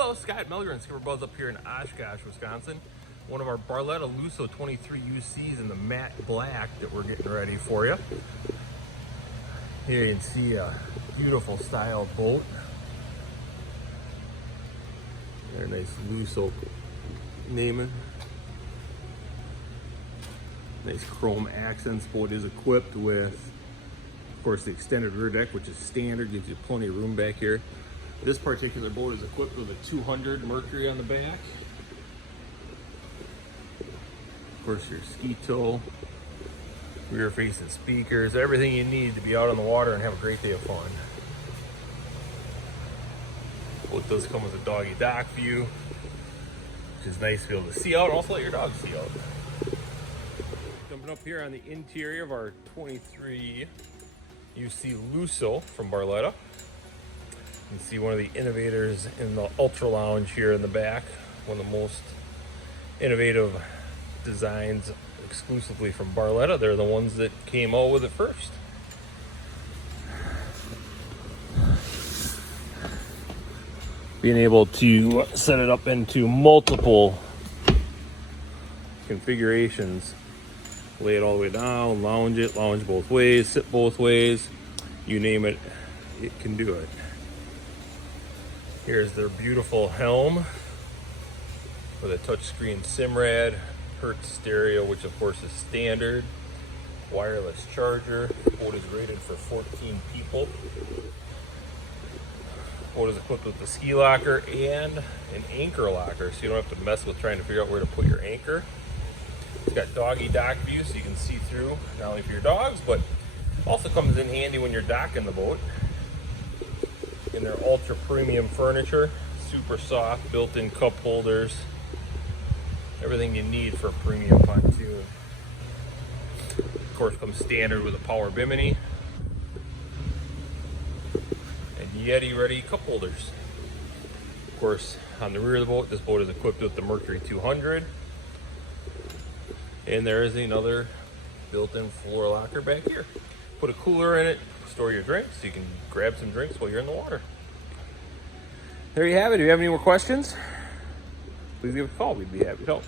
Hello, Scott Melger, SkipperBud's up here in Oshkosh, Wisconsin. One of our Barletta Lusso 23UCs in the matte black that we're getting ready for you. Here you can see a beautiful style boat. Very nice Lusso naming. Nice chrome accents. Boat is equipped with, of course, the extended rear deck, which is standard, gives you plenty of room back here. This particular boat is equipped with a 200 Mercury on the back. Of course, your ski tow, rear facing speakers, everything you need to be out on the water and have a great day of fun. Boat does come with a doggy dock view, which is nice to be able to see out and also let your dog see out. Jumping up here on the interior of our 23UC Lusso from Barletta. You can see one of the innovators in the Ultra Lounge here in the back. One of the most innovative designs exclusively from Barletta. They're the ones that came out with it first. Being able to set it up into multiple configurations. Lay it all the way down, lounge both ways, sit both ways. You name it, it can do it. Here's their beautiful helm with a touchscreen SIMRAD, Hertz stereo, which of course is standard, wireless charger. Boat is rated for 14 people. Boat is equipped with a ski locker and an anchor locker, so you don't have to mess with trying to figure out where to put your anchor. It's got doggy dock view, so you can see through, not only for your dogs, but also comes in handy when you're docking the boat. In their ultra premium furniture, super soft, built-in cup holders, everything you need for a premium pontoon. Of course, comes standard with a power bimini and Yeti ready cup holders. Of course, on the rear of the boat, this boat is equipped with the Mercury 200, and there is another built-in floor locker back here. Put a cooler in it, store your drinks, so you can grab some drinks while you're in the water. There you have it. If you have any more questions, please give us a call. We'd be happy to help.